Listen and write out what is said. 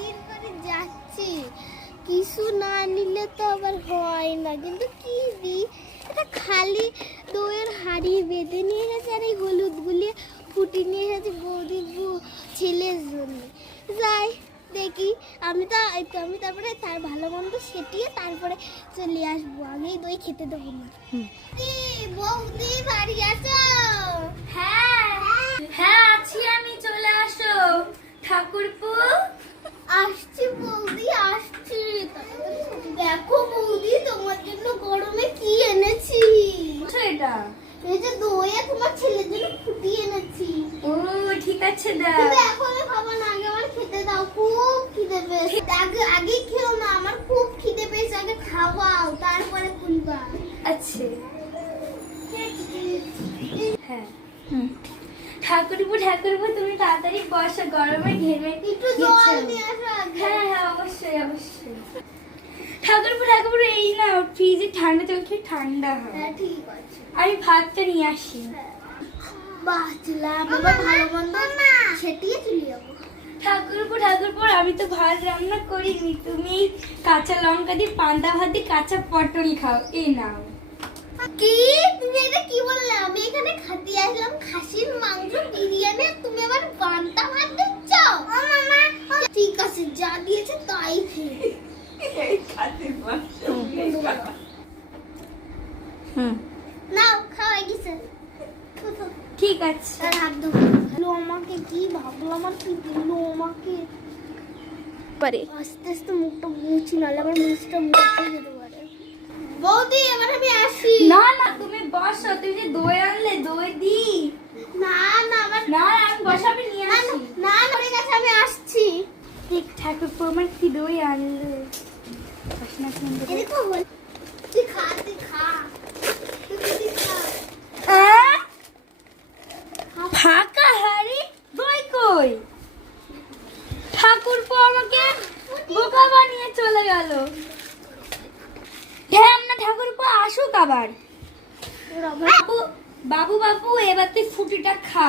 দিন করে যাচ্ছি। কিছু না নিলে তো আবার হয় না। কিন্তু কি দি? এটা খালি দইয়ের হাড়ি বেঁধে নিয়ে গেছে আর এই হলুদ গুলিয়ে ফুটি নিয়ে গেছে বৌদি বউ ছেলের জন্য। যাই দেখি। আমি তো এই তো আমি তারপরে তার ভালো মন্দ সেটিয়ে তারপরে চলে আসব। আমি এই দই খেতে দেবো না। বৌদি, বৌদি বাড়ি আসো হ্যাঁ। হ্যাঁ আছি আমি। চলে আসো। ঠাকুরপো আসছি বৌদি আসছি। দেখো বৌদি তোমার জন্য গরমে কি এনেছি? এটা? এই যে দইয়ে তোমার ছেলের জন্য ফুটিয়ে এনেছি। ও ঠিক আছে দাও কিন্তু এখন খাব না আগে আমার খেতে দাও খুব খিদে পেয়েছে। আগে আগে খেও না আমার খুব খিদে পেয়েছে আগে খাওয়াও তারপরে খুলবা। আচ্ছা। হ্যাঁ। ঠাকুরপো ঠাকুরপো তুমি তাড়াতাড়ি বসো গরমে ঘেমে একটু জল হ্যাঁ হ্যাঁ অবশ্যই অবশ্যই। ঠাকুরপো ঠাকুরপো এই না ফ্রিজে ঠান্ডা খেয়ে ঠান্ডা হয়? হ্যাঁ ঠিক আছে আমি ভাতটা নিয়ে আসি। বাহ চলাম এবার ভালো মন্দ সেটিয়ে চলে যাব ঠাকুরপো ঠাকুরপো আমি তো ভাত রান্না করিনি। তুমি কাঁচা লঙ্কা দিয়ে পান্তা ভাত দিয়ে কাঁচা পটল খাও। এই নাও। কি? তুমি এটা কি বললে? আমি এখানে খাতি আসলাম খাসির মাংস বিরিয়ানি আর তুমি আবার পান্তা ভাত দিচ্ছ ও মামা ঠিক আছে যা দিয়েছে তাই খেয়ে হুম। নাও খাওয়াই গেছে থুথু। ঠিক আছে। আর হাত আমাকে কি ভাবলো আমার কি দিল আমাকে। পারে। আস্তে আস্তে মুখটা মুছি নাহলে আমার মুখটা মুছে যেতে পারে। বৌদি এবার আমি আসি। না না তুমি বসো তুমি যে দই আনলে দই দি। না না আমার না আমি বসাবে নিয়ে না আসি। না গেছে আমি আসছি। ঠিক ঠাকুরপো আমার কি দই আনলে? খা তুই খা তুই তুই খা আহ! ফাঁকা হাড়ি দই কই? ঠাকুরপো আমাকে বোকা বানিয়ে চলে গেল। হ্যাঁ না ঠাকুরপো আসুক আবার বাবু বাবু বাবু এবার তুই ফুটিটা খা।